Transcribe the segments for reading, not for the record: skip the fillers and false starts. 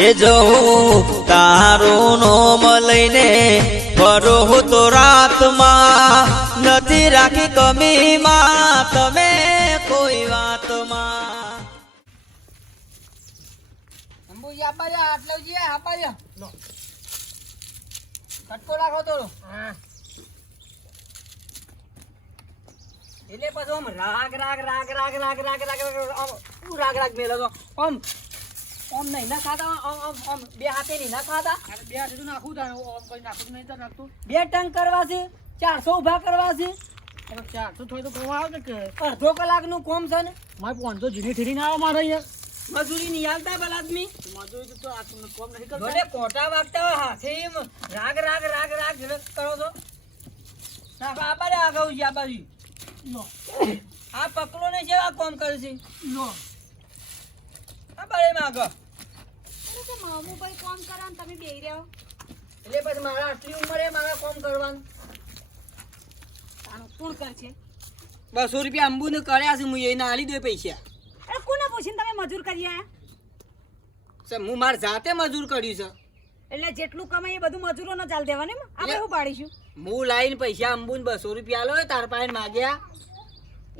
એ જવું તારું નોમ લઈને ફરો તો રાતમાં નથી રાખી કમીમાં તમે કોઈ વાતમાં. અંબુજી આપા જા આટલાજી આપા જા લો કટકો રાખો તો એટલે પછી આમ રાગ રાગ રાગ રાગ રાગ રાગ રાગ રાગ રાગ મેલો તો આમ આમ નહીં ના ખાતા આમ બે હાથે નહીં ના ખાતા બે હાથે તો નાખું તા આમ કોઈ નાખું નહીં તો નાખતું બે ટંગ કરવા છે 400 ઊભા કરવા છે 400 થોડું તો કોમ આવે કે અડધો કલાકનું કોમ છે ને મારે 500 જીની ઠીરી ના આવે મારે અહીંયા મજૂરી નહીં હાલતા ભલા આદમી મજૂરી તો આ કોમ નહીં કરતા ભલે કોટા વાગતા હોય હાથે એમ રાગ રાગ રાગ રાગ કરો છો ના બાપા રે આગળ જી આ બાજુ લો આ પકડો ને જેવા કોમ કરે છે લો આ બારે માં આગળ અરે તો મામુ ભાઈ કોમ કરાન તમે બેહી રહ્યો એટલે પછી મારા આટલી ઉંમરે મારા કોમ કરવાનું તાનો કોણ કરશે 200 રૂપિયા અંબુ ને કર્યા છે હું એને આલી દે પૈસા અરે કોને પૂછીને તમે મજૂર કરી આયા સર હું માર જાતે મજૂર કર્યું છે એટલે જેટલું કમાય એ બધું મજૂરોને ચાલ દેવાનું એમ આપણે શું પાડીશું હું લાઈન પૈસા અંબુ ને 200 રૂપિયા આલો તાર પાસે માગ્યા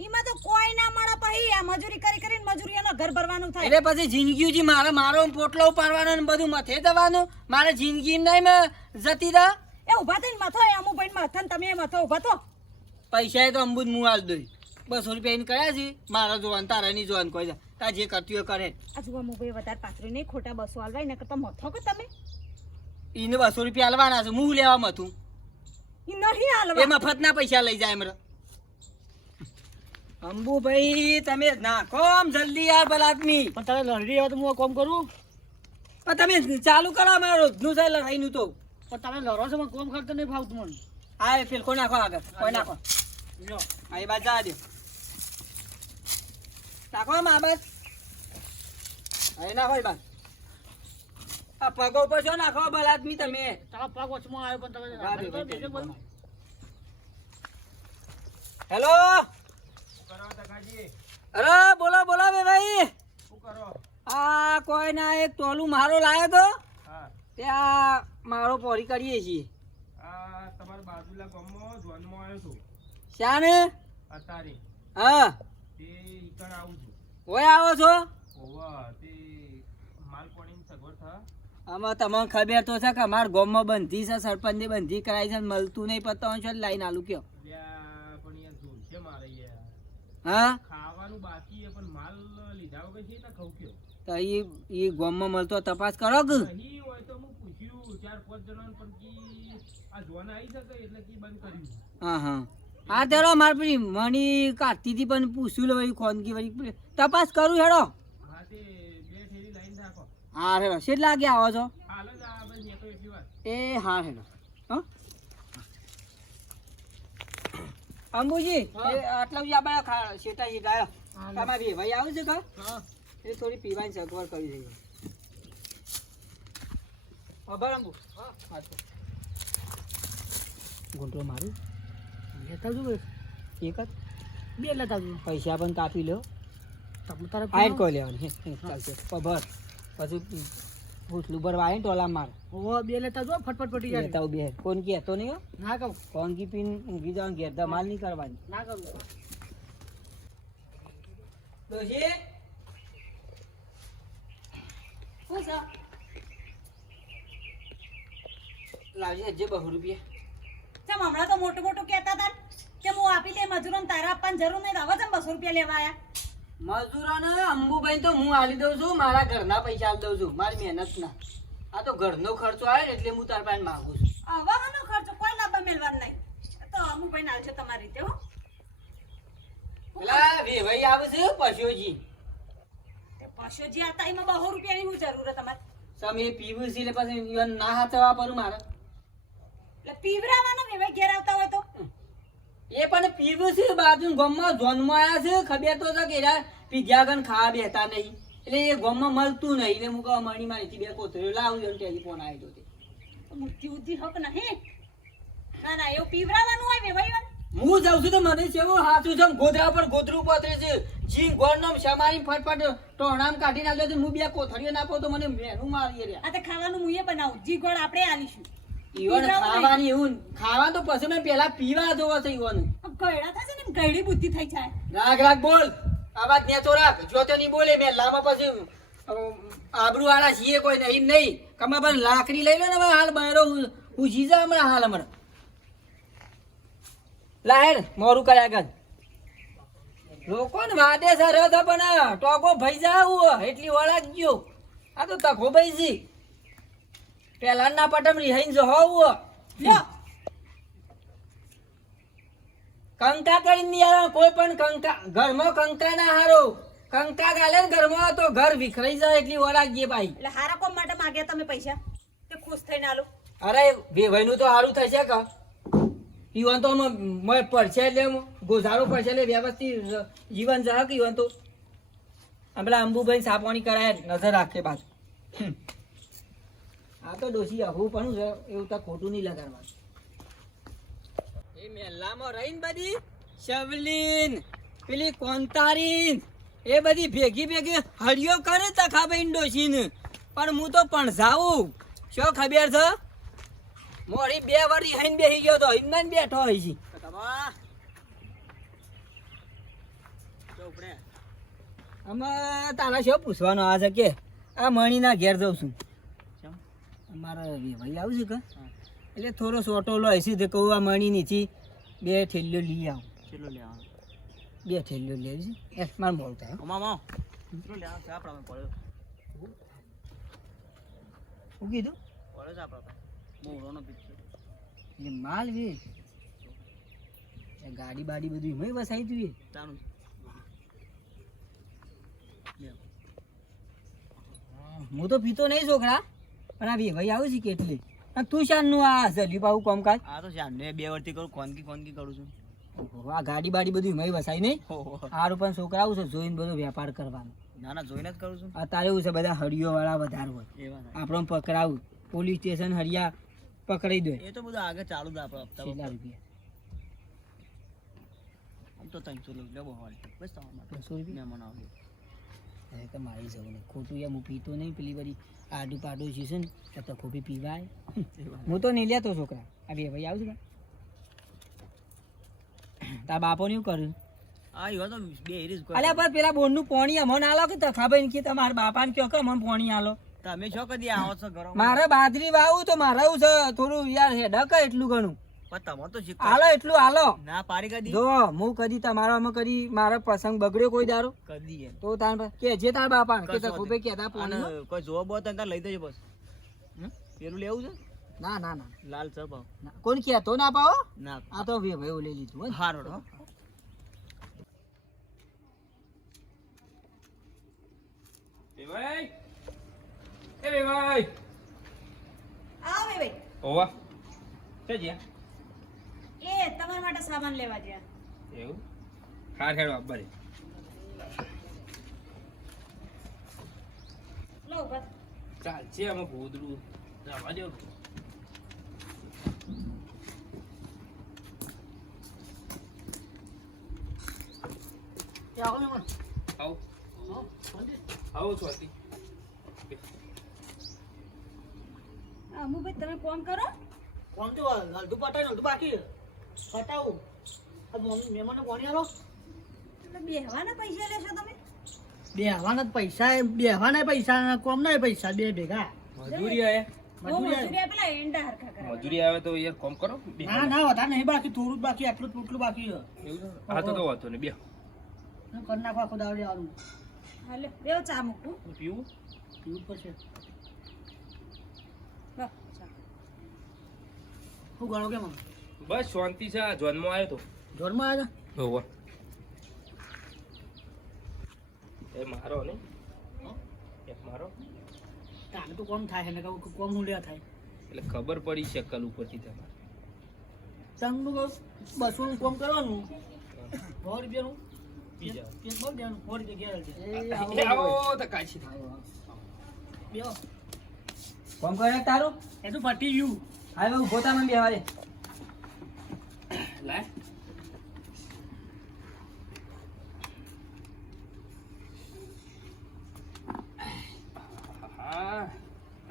એમાં તો કોઈ ના મળે પછી આ મજૂરી કરી કરીને મજૂરીઓનો ઘર ભરવાનું થાય એટલે પછી જિંદગી મારો પોટલો ઉપાડવાનો ને બધું મથે દવાનું મારે જિંદગી નહીં જતી રહે એ ઊભા થઈને મથો એ અમુ ભાઈ મથન તમે મથો ઊભા તો પૈસા એ તો અંબુ હું આલ દઈ 200 રૂપિયા એને કર્યા છે મારા જોવાનું તારા નહીં જોવાનું કોઈ તાર જે કરતી હોય કરે આ જુઓ અમુ ભાઈ વધારે પાથરી નહીં ખોટા 200 આલવાય ને કરતા મથો કે તમે એને 200 રૂપિયા આલવાના છે હું લેવા મથું ઈ નહીં આલવા એ મફતના પૈસા લઈ જાય એમરે અંબુ ભાઈ તમે નાખો આમ જલ્દી યાર ભલા આદમી પણ તારે લડી આવ્યો તો હું કોમ કરું પણ તમે ચાલુ કરો મારો રોજનું છે લડાઈનું તો પણ તમે લડો છો કોમ કરતો નહીં ફાવતું મને હા પેલ કોઈ નાખો આગળ કોઈ નાખો જો આ એ બાદ જા દો નાખો આમ આ બાદ હવે નાખો એ બાદ આ પગો ઉપર છો નાખો ભલા આદમી તમે તારા પગ વચમાં આવ્યો પણ તમે હેલો અરે બોલો બોલો બે ભાઈ શું કરો આ કોઈ ના એક ટોલું મારો લાયો તો ત્યાં મારો પોરી કરીએ છીએ આ તમારા બાજુલા ગામમાં જોનમાં આવ્યો છું શાને અત્યારે હા તે ઈકણ આવું છું ઓય આવો છો ઓવા તે માલ પાણીની સગવડ થા આમાં તમને ખબર તો છે કે અમારા ગામમાં બંધી છે સરપંચની બંધી કરાઈ છે મળતું નહીં પતો છો લાઈન આલુ કયો પણ યાર જોર છે મારે યાર હા ખાવાનું બાકી છે પણ માલ લીધા વગર છે તો ખાવ કયો તો એ ગામમાં મળતો તપાસ કરો કે અહીં હોય તો હું પૂછ્યું 4-5 જણાને પણ કી આ જોન આવી શકે એટલે કી બંધ કર્યું હા હા હા તેરો માર પેલી મણી કાઢતી હતી પણ પૂછ્યું લે વળી ખોનગી વળી તપાસ કરું હેડો હા તે બે ઠેરી લાઈન રાખો હા હેડો શેટ લાગે આવો છો હાલ જ આ બસ નેકો એટલી વાત એ હા હેડો હા અંબુજી આટલા બધી આપણે શેટા શીખાયો તમારી ભાઈ આવે છે કા એ થોડી પીવાની સગવડ કરી દઈએ ખબર અંબુ હા ગુંટો મારું લેતા જો એક જ બે લેતા જો પૈસા પણ કાપી લો આઈટ કોઈ લેવાનું ચાલશે ખબર પછી ભૂસલું ભરવા આવીને ટોલા માર ઓ બે લેતા જો ફટફટ પટી જાય લેતા બે કોણ કે તો નહીં ના કહું કોણ કી પીન ઊંઘી જવાનું ઘેર ધમાલ નહીં કરવાની ના કરું દોશી હું સા લાવજે જે 200 રૂપિયા ચમ હમણાં તો મોટું મોટું કહેતા હતા કે હું આપી દે મજૂરોને તારા આપવાની જરૂર નહીં હવે ચમ 200 રૂપિયા લેવા આયા મજૂરોને અંબુભાઈ તો હું આલી દઉં છું મારા ઘરના પૈસા આલી દઉં છું મારી મહેનતના આ તો ઘરનો ખર્ચો આવે ને એટલે હું તાર પાસે માંગુ છું આવવાનો ખર્ચો કોઈ લાભ મેળવાનું નહીં તો અમુક ભાઈ નાલજો તમારી રીતે હો પેલા વેવાઈ આવે છે પશુજી તે પશુજી આતા એમાં 200 રૂપિયાની શું જરૂર છે તમારે સમે પીવું છે એટલે પછી ઈવન ના હાથવા પડું મારે એટલે પીવરાવાનો ને ભાઈ ઘેર આવતા હોય તો એ પણ પીવું છે બાજુ ગામમાં જોનમાં આવ્યા છે ખબર તો છે કે એરા પીધ્યા ગન ખાવા બેતા નહીં એટલે એ ગામમાં મળતું નહીં એટલે હું કહું મણી મારીથી 2 કોથળીઓ લાવું એમ ટેલિફોન આવ્યો તો મુક્તિ ઉદ્ધિ હક નહીં ના ના એવું પીવરાવાનું હોય વેવાઈ હું જાઉં છું તો મને કેવું હાથું છે ગોધરા પર ગોધરું પતરે છે જી ગોળનો સમારી ફટફટ ટોણામ કાઢી નાખજો તો હું બે કોથળીઓ નાખો તો મને મેનું મારી રહ્યા આ તો ખાવાનું હું એ બનાવું જી ગોળ આપણે આલીશું ઈવન ખાવાની એવું ખાવા તો પછી મેં પેલા પીવા જોવા છે ઈવન ગયડા થશે ને ગયડી બુદ્ધિ થઈ જાય રાગ રાગ બોલ આવાજ નેચો રાખ જો તો નહીં બોલે મેં લામાં પછી આબરૂ વાળા છીએ કોઈ નહીં કમા પર લાકડી લઈ લો ને હવે હાલ બહેરો હું જીજા હમણાં હાલ હમણાં લાહેડ મોરું કર્યા કર લોકોને વાદે સર હતા પણ ટોકો ભાઈ જાવ એટલી વળા જ ગયો આ તો તખો ભાઈ જી પેલા ના પટમ રિહાઈન જો હોવ લ્યો કંકા કરીને નહીં આવે કોઈ પણ કંકા ઘરમાં કંકા ના હારો કંકા ગાલે ને ઘરમાં તો ઘર વિખરાઈ જાય એટલી વળા ગયે ભાઈ એટલે હારા કોમ માટે માંગ્યા તમે પૈસા તે ખુશ થઈને આલો અરે વેવાઈનું તો સારું થશે કે ઈવન તો મેં પડશે એટલે ગોઝારો પડશે એટલે વ્યવસ્થિત જીવન જશે કે ઈવન તો પેલા અંબુભાઈ સાપવાની કરાય નજર રાખે પાછું આ તો ડોસી આવું પણ છે એવું તો ખોટું નહીં લગાડવાનું એ મેલામાં રહીને બધી શવલીન પેલી કોંતારીન એ બધી ભેગી ભેગી હળિયો કરે તખાભાઈ ડોસીને પણ હું તો પણ જાઉં શું ખબર છે મોરી 2 વરી હઈને બેસી ગયો તો હિંદન બેઠો હોય છે અમે તારા શું પૂછવાનો આ છે કે આ મણીના ઘેર જાઉં છું અમારા ભાઈ આવું છે કે એટલે થોડો સોટો લો હસી તો કહું આ મણી નીચી 2 થેલીઓ લઈ આવું કેટલો લેવાનો 2 થેલીઓ લઈ આવી છે મારે બોલતા કેટલો લેવાનો છે આપણા પડ્યો શું કીધું પડ્યો છે આપણા મોરોનો પિક્ચર એટલે માલ વે ગાડી બાડી બધું એમાં વસાઈ તું તાનું હું તો પીતો નહીં છોકરા પણ આ ભાઈ આવું છે કેટલી અને તું શાનનું આ જલ્યું પાવું કામકાજ આ તો શાનને 2 વર્ષથી કરું ખોનકી કરું છું આ ગાડી બાડી બધું એમાં વસાઈ નહીં હારું પણ છોકરા આવું છે જોઈને બધો વેપાર કરવાનો ના ના જોઈને જ કરું છું આ તારે એવું છે બધા હળિયો વાળા વધારે હોય આપણો પકડાવું પોલીસ સ્ટેશન હરિયા પકડાઈ દો એ તો બધું આગળ ચાલુ જ આપણો હપ્તા કેટલા રૂપિયા આમ તો 300 લઈ લો બહુ બસ તમારા 300 રૂપિયા મહેમાન આવ્યો હવે તો મારી જવું નહીં ખોટું યાર હું પીતો નહીં પેલી બધી આડું પાડું છે ને તો ખોપી પીવાય હું તો નહીં લેતો છોકરા આ ભાઈ આવું છે તાર બાપો ને એવું કર્યું આ યો તો બે હેરીસ અલ્યા પણ પેલા બોનનું પાણી અમને આલો કે તખાભાઈ કે તમારા બાપાને કહો કે અમને પાણી આલો તમે છો કદી આવો છો ઘરો મારે બાજરી વાવું તો મારે એવું છે થોડું યાર હેડક એટલું ઘણું પણ તમે તો શીખ આલો એટલું આલો ના પારી કદી જો હું કદી તમારામાં કરી મારા પ્રસંગ બગડ્યો કોઈ દારો કદી એમ તો તાર કે જે તાર બાપા કે તખોબે કેતા પાણી અને કોઈ જોબ હોય તો લઈ દેજો બસ પેલું લેવું છે ના ના ના લાલ ચપાવ ના. કોણ કહેતો ના પાવો ના આ તો ભાઈ લઈ લીધું હો. હારો હો એ ભાઈ એ ભાઈ આવો બે ભાઈ ઓવા કે જ્યા એ તમારા માટે સામાન લેવા ગયા એવું હાર હેડો આબારી લો બસ ચાલ છે આમાં ભૂદરું જવા દો આવો આવો સ્વાતિ અમુ ભાઈ તમે કોમ કરો કોણ તો હલતું પટાઈ નતું બાકી પટાવું આ મમ્મી મહેમાનને કોણી આલો એટલે બેહવાના પૈસા લેશો તમે બેહવાના પૈસા કોમ ના પૈસા બે ભેગા મજૂરી આયા મજૂરી પેલા એંડા હરખા કરે મજૂરી આવે તો યાર કોમ કરો ના ના વધારે નહીં બાકી થોડું જ બાકી આટલું ટૂટલું બાકી છે એવું છે? હા તો વાંધો નહીં બે કરી નાખવા ખુદ આવડે આવું હાલે બેવ ચા મૂકું પીવું પીવું પડશે બસ ચા શું ગણો કેમ બસ શાંતિ છે આ જોનમાં આવ્યો તો જોરમાં આવ્યા હોવા એ મારો ને એ મારો તાને તો કોમ થાય ને કોમ હું લ્યા થાય એટલે ખબર પડી શકલ ઉપરથી તમારે તમનું કહું 200 નું કોમ કરવાનું 100 રૂપિયાનું પી જાઓ પેટ બહુ દેવાનું 100 રૂપિયા ઘેર એ આવો તો કાચી બેહો કોમ કરે તારું એ તો ફટી ગયું હવે ઉભો તા મને બેવારે લાય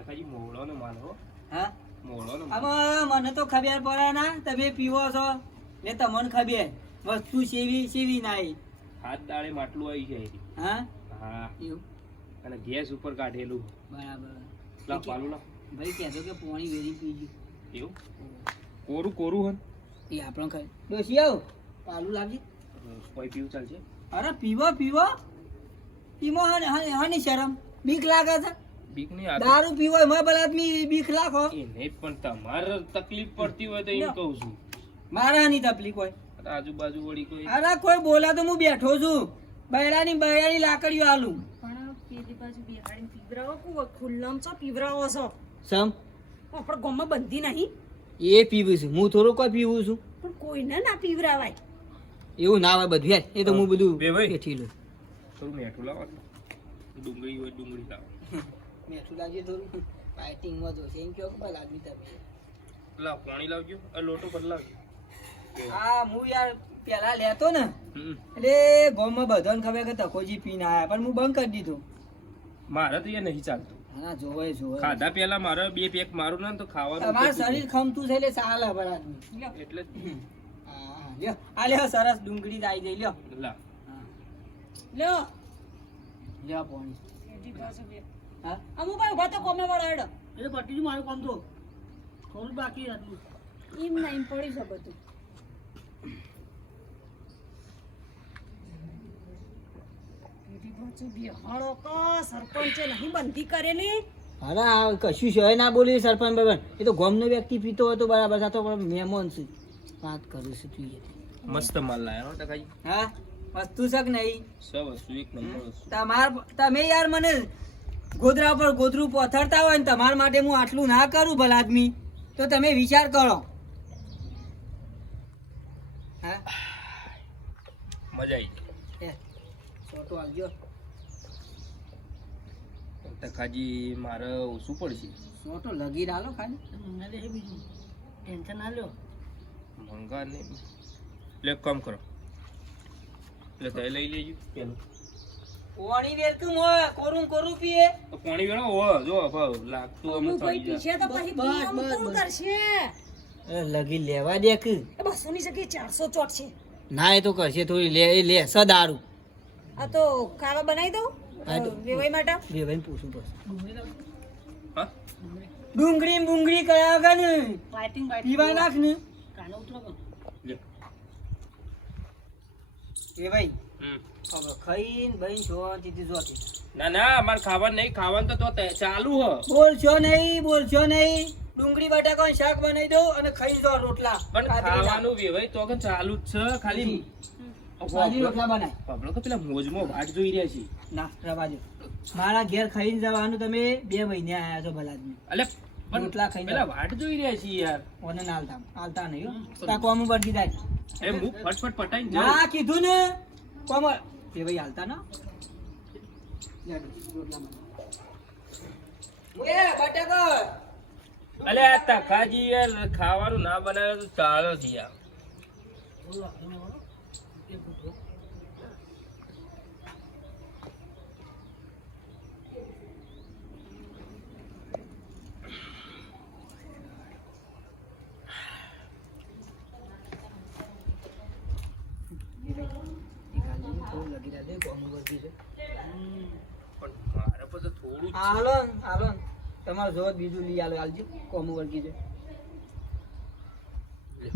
તકાજી મોળોનો માલ હો, હા મોળોનો માલ. આમાં મને તો ખબર પડે ના તમે પીવો છો ને તમને ખબર વસ્તુ સેવી નાઈ હાથ દાડે માટલું આવી જાય. હા હા, એવું અને ગેસ ઉપર કાઢેલું. બરાબર લાવ પાલું લાવ. ભાઈ કહેતો કે પાણી વેરી પીજો એવું કોરું કોરું હન એ આપણો ખાઈ ડોસી આવ પાલું લાવજી કોઈ પીવું ચાલશે? અરે પીવો પીવો હની શરમ બીક લાગે છે બીક નહીં આ દારૂ પીવો એમાં ભલા આદમી બીક લાખો એ નહીં, પણ તમારે તકલીફ પડતી હોય તો એમ કહું છું. મારાની તકલીફ હોય અને આજુબાજુ વળી કોઈ અરે કોઈ બોલા તો હું બેઠો છું બૈરાની લાકડીઓ આલું પણ પેલી બાજુ બેહાડીને પીવરાવો કુ ખુલ્લામ છો પીવરાવો છો સમ આપણે ગામમાં બંધી નહીં એ પીવું છું હું થોડું કોઈ પીવું છું પણ કોઈને ના પીવરાવાય એવું ના હોય બધું યાર એ તો હું બધું બે ભાઈ. બેઠી લઉં થોડું મેઠું લાવો ને. ડુંગળી હોય ડુંગળી લાવો. મેઠું લાગીએ થોડું ફાઇટિંગમાં તો છે એમ કહો કે આદમી તમે લાવ પાણી લાવજો, આ લોટો બદલાવજો. હા હું યાર પેલા લેતો ને હમ. એટલે ગામમાં બધાને ખબર કે તકોજી પીને આયા પણ હું બંધ કરી દીધું મારે તો એ નહીં ચાલતું. હા જોવે ખાધા પેલા મારે 2 પેક મારું ના તો ખાવાનું તમારું થતું શરીર ખમતું છે એટલે ચાલે બરાબર આદમી નહીં. એટલે જ. હા લ્યો આ લ્યો સરસ ડુંગળી આવી જઈ લ્યો લાવ. લ્યો લ્યો પાણી પેલી બાજુ બે હા અમુ ભાઈ ઉભા તો કોમે વળાડો એટલે પટ્ટી મારું કામ તો થોડું બાકી હતું એમ ના એમ પડી છે બધું પેલી બાજુ બેહાડો કો સરપંચે નહીં બંધી કરેલી અરે આ કશું છે ના બોલી સરપંચ બરાબર એ તો ગામનો વ્યક્તિ પીતો હતો બરાબર આ તો પણ મહેમાન છે વાત કરું છું તું મસ્ત માલ લાયા હો ટકાજી. હા વસ્તુ છે કે નહીં સૌ વસ્તુ એક નંબર વસ્તુ. તમે યાર મને ગોદરા પર ગોદરું પથરતા હોય ને તમારા માટે હું આટલું ના કરું ભલા આદમી તો તમે વિચાર કરો હા મજા આવી એ છોટો આવજો જાય. ટકાજી મારે ઓછું પડશે. છોટો લગી ડાલો ખાલી બીજું ટેન્શન ના લ્યો મંગા નહીં. એટલે એક કામ કરો, એટલે તે લઈ લેજો પેલું. પાણી વેરતું મોય કોરું પીએ તો પાણી વેળો હો જો ભાવ લાગતું અમે અમુ ભાઈ થઈ જાય. પીશે તો પછી પીવાનું કોણ કરશે લગી લેવા દે કે એ 200 ની જગ્યાએ 400 ચોટશે ના એ તો કરશે થોડી લે સદારું આ તો ખાવા બનાવી દઉં હા, તો- વેવાઈ માટે બે ભાઈ પૂછું પછી હા? ડુંગળી કયા વગર ને પીવા નાખ ને લે. એ ભાઈ હમ. હવે ખાઈને ભાઈ શાંતિથી જોતી ના ના અમારે ખાવાનું નહીં, ખાવાનું તો ચાલુ હ. બોલશો નહીં ડુંગળી બટાકાનું શાક બનાવી દઉં અને ખાઈ જો રોટલા પણ ખાવાનું વેવાય તો કે ચાલુ જ છે. ખાલી સાદી રોટલા બનાય પબલો તો પેલા મોજમાં વાટ જોઈ રહ્યા છે. ના રવાજો મારા ઘેર ખાઈને જવાનું તમે 2 મહિને આયા છો ભલા આદમી અલે પણ રોટલા ખાઈને પેલા વાટ જોઈ રહ્યા છે યાર. ઓને ના આલતા નહીં હો તા કોમ વર્ગી જાય એ હું ફટફટ પટાઈને જાઉં. ના કીધું ને કોમ એ ભાઈ હાલતા ના રોટલા બનાવ એ બટાકા અલે આ તખાજી યાર ખાવાનું ના બનાવે તો ચાલો જ યાર. પણ મારે પછી થોડું જ છે. હાલો તમારે જો બીજું લઈ આલો હાલજી કોમ વર્ગી છે લે.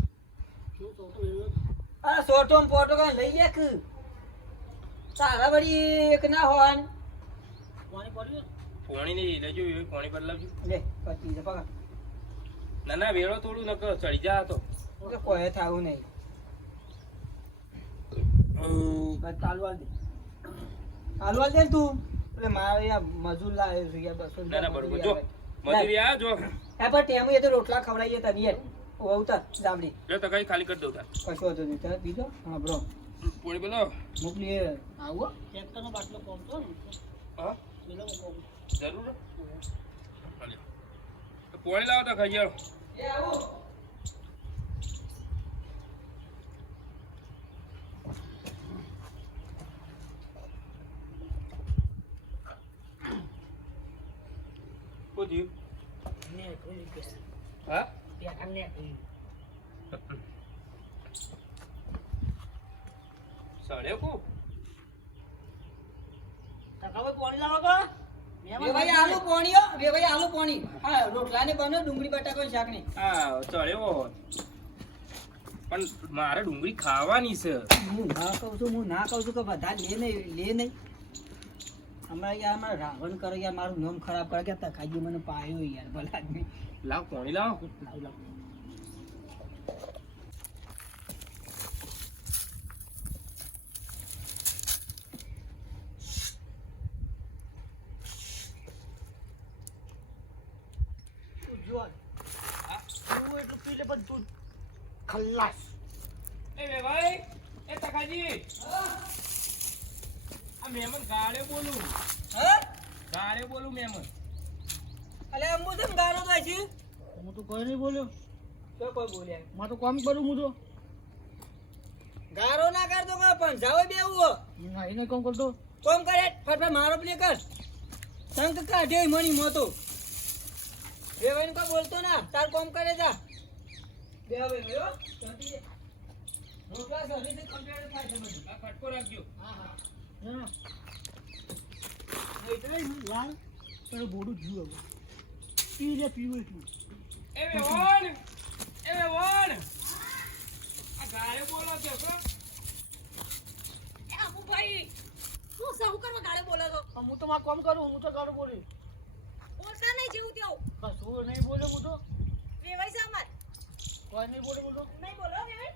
અરે સોટો ને પોટો કઈ લઈ લે કે તારા વળી એક ના હોવાન પોણી નહીં લેજો એ પોણી બદલાવજો. લે પતી જા પકડ ના ના વેળો થોડું નકર ચડી જા તો. એટલે કોઈ થાવું નહીં બસ હાલવાલ દે ને તું એટલે મારે યાર મજૂર લાવે છે યાર 200 ના ના બરોબર જો મજૂરી આ જો એ પણ ટેમ એ તો રોટલા ખવડાવીએ તને યાર ઓ ઉતર જામડી જો તકાઈ ખાલી કરી દઉં તાર. કશો હતો નહીં તાર બીજો હા બ્રો પોણી બોલો. મોકલી આવો ટ્રેક્ટરનો બાટલો કોમ તો હા જરૂર હાલે. તો પોણી લાવો તો ખાઈ જાઓ. એ આવો શું થયું? ને કોઈ કે હા ત્યાં ને સડ્યો કો તકાવે પાણી લાવો કો બે ભાઈ આલુ પોણીઓ બે ભાઈ આલુ પોણી હા રોટલા ને બનો ડુંગળી બટાકા શાક ની આ ચડ્યો પણ મારે ડુંગળી ખાવાની છે. હું ના કહું છું કે બધા લે નહીં હમણાં યાર મારે રાવણ કરે યાર મારું નામ ખરાબ કરે કે તખાજી મને પાયો યાર ભલા આદમી લાવ પાણી લાવ. લાવ જો તું એટલું પી લે બધું ખલ્લાસ એ બે ભાઈ એ તકાજી આ મહેમાન ગાળે બોલું હા ગાળે બોલું મહેમાન. અલે અંબુ તેમ ગાળો તો છે હું તો કોઈ નહીં બોલ્યો તો કોઈ બોલ્યા માં તો કામ કરું હું તો ગાળો ના કરતો કોઈ પણ જાવે બેવું ના એને કામ કરતો કોમ કરે ફટફટ મારો પ્લે કર સંગ કાઢ્યો મણી મોતો બે ભાઈ કો બોલતો ના તાર કોમ કરે જા બે ભાઈ હો શાંતિ રે રોટલા સર્વિસ કમ્પ્લીટ થાય છે બધું આ ફટકો રાખજો. હા હા હા એટલે લાલ તારું બોડું જીવ હવે પી લે પીવું એટલું એ બે વણ આ ગાળે બોલો છે કો. એ અમુ ભાઈ તું સહુ કરવા ગાળે બોલો છો હું તો માં કામ કરું હું તો ગાડું બોલી બોલતા નહીં જેવું તેવું કશું નહીં બોલ્યો હું તો વેવાઈ છે અમાર કોઈ નહીં બોલ્યો હું તો નહીં બોલો વેવાઈ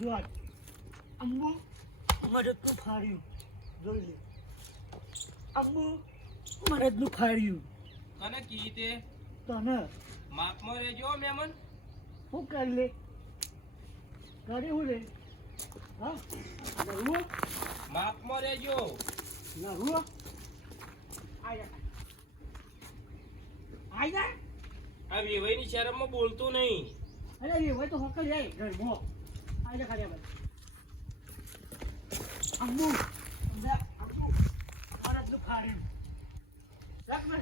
જો આ અંબુ મરદનું ફાડ્યું જોઈ લે અંબુ મરદનું ફાડ્યું કને કી તે તને માપમાં રહેજો મહેમાન. શું કરી લે કરી હું લે હા લહુઓ માપમાં રહેજો. લહુઓ આયા આયા આ વેવાઈની શરમમાં બોલતો નહીં. અરે એ હોય તો હોકલ જાય ઘરમો આયા ખાલી ભાઈ અંબુ અંબુ મરદનું ફાડ્યું રાખ મે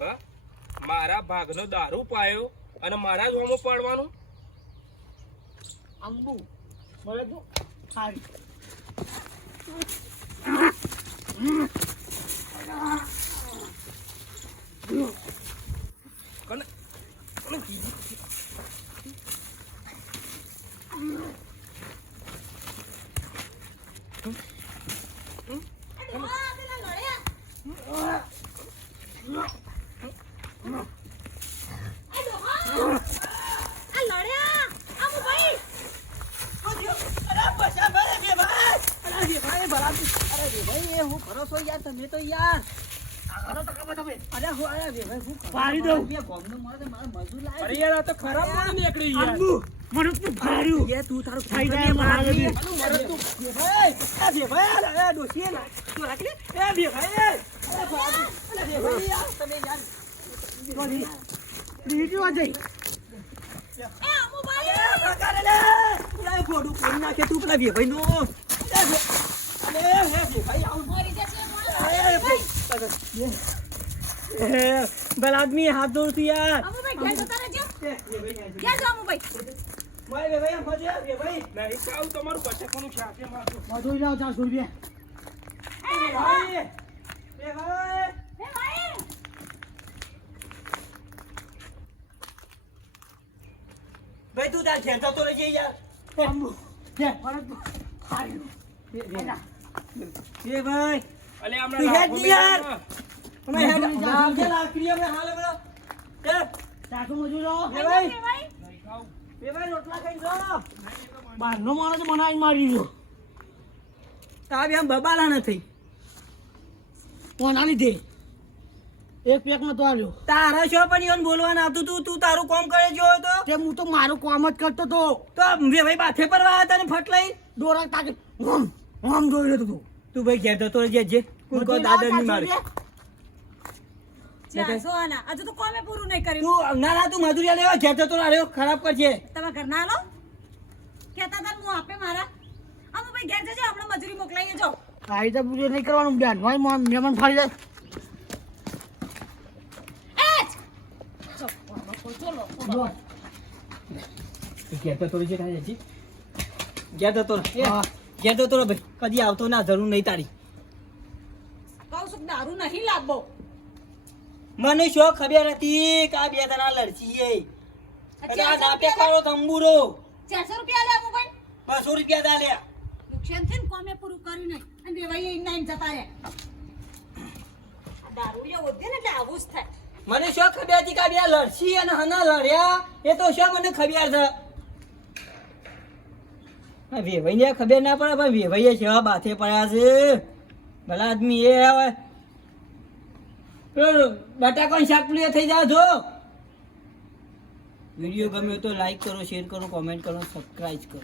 હા મારા ભાગનો દારૂ પાયો અને મારા જ હોમો પાડવાનું. અંબુ મરદનું ફાડ્યું કને કને કીધી આ પેલા લડ્યા આ ડોહા આ લડ્યા અમુ ભાઈ અરે બસા ભાઈ બે ભાઈ અરે બે ભાઈ બરાબર અરે બે ભાઈ એ હું કરો છો યાર તમે તો યાર અરે તો કામ તમે અરે હું અરે બે ભાઈ હું પાડી દઉં. બે ગોમનો મારે મારા મજૂર લાય અરે યાર આ તો ખરાબ બોલ નીકળી યાર. અંબુ મરદનું ફાડ્યું એ તું તારું થઈ જાય મારે બી. બે ભાઈ આ બે ભાઈ અરે ડોશી ના તું રાખી એ બે ભાઈ અરે ભાઈ અરે બે ભાઈ યાર તમે યાર બીજું આ જઈ એ અમુ ભાઈ અરે લે યાર ફોડું ફોડી નાખે તું પેલા બે ભાઈ નો અરે હે બે ભાઈ આવું મોરી જશે મોરી અરે ભાઈ ભલ આદમી હાથ દોડતું યાર અમુ ભાઈ ઘેર જતા રહેજો બે ભાઈ ઘેર જાઓ અમુ ભાઈ મારે બે ભાઈ ફોજે બે ભાઈ નહીં ખાવું તમારું બટાકાનું શાક એમ આપો. મજૂરી લાવ 400 રૂપિયા બે ભાઈ બે ભાઈ એ ભાઈ ભાઈ તું તાર ઘેર જતો રહેજે યાર અંબુ જે મરદનું ફાડ્યું બે ભાઈ અલે હમણાં તું હેડ લાખો ની યાર. મહેમાન. અમે હેડ લાગે લાકડી અમે હાલે બળો એ 400 મજૂરો બે ભાઈ ભાઈ નહીં ખાવું. બે ભાઈ રોટલા ખાઈ જો બહારનો માણસ મને આઈ મારી ગયો તાબી આમ બબાલા નથી કોના લીધે એક પેકમાં તો આવ્યો તારા શો પણ ઈવન બોલવાનું આવતું તું તારું કામ કરે જો તો તે હું તો મારું કામ જ કરતો તો તો બે ભાઈ બાથે પર વાયા તને ફટ લઈ દોરા તાકે આમ જોઈ રહ્યો તું તું ભાઈ ઘેર જતો રહેજે જે કોઈ કોઈ દાદર નહીં મારે 400 આના હજુ તો કોમે પૂરું નહીં કર્યું તું ના તું મજૂરિયા લેવા ઘેર જતો રહ્યો ખરાબ કરશે તમે ઘર ના લો કેતા હતા હું આપે મારા અમે ભાઈ ઘેર જજો હમણાં મજૂરી મોકલાઈએ જો આ રીતે પૂરું નહીં કરવાનું બેન ભાઈ મહેમાન ફાડી જાય ચલો ઘેર જતો રહેજે કાંઈ હજી ઘેર જતો રહે ઘેર જતો રહે ભાઈ કદી આવતો ના જરૂર નહીં તારી કહું છું કે દારૂ નહીં લાવવો મને શું ખબર હતી કે આ બે જણા લડશીએ અને આ નાટક વાળો તંબુરો 400 રૂપિયા લે મોબાઈલ 200 રૂપિયા દા લે નુકસાન છે ને કોમે પૂરું કર્યું નહીં અને દેવાઈ એમ નામ જતા રહે દારૂ લેવો દે ને એટલે આવું જ થાય મને શું ખબર હતી કે આ બે લડશી અને હના લડ્યા એ તો શું મને ખબર છે આ વેવાઈને ખબર ના પડે પણ વેવાઈએ છે બાથે પડ્યા છે ભલા આદમી એ હવે બટાકાનું શાક પ્રિય થઈ જાવ જો વિડીયો ગમ્યો તો લાઈક કરો શેર કરો કોમેન્ટ કરો સબસ્ક્રાઇબ કરો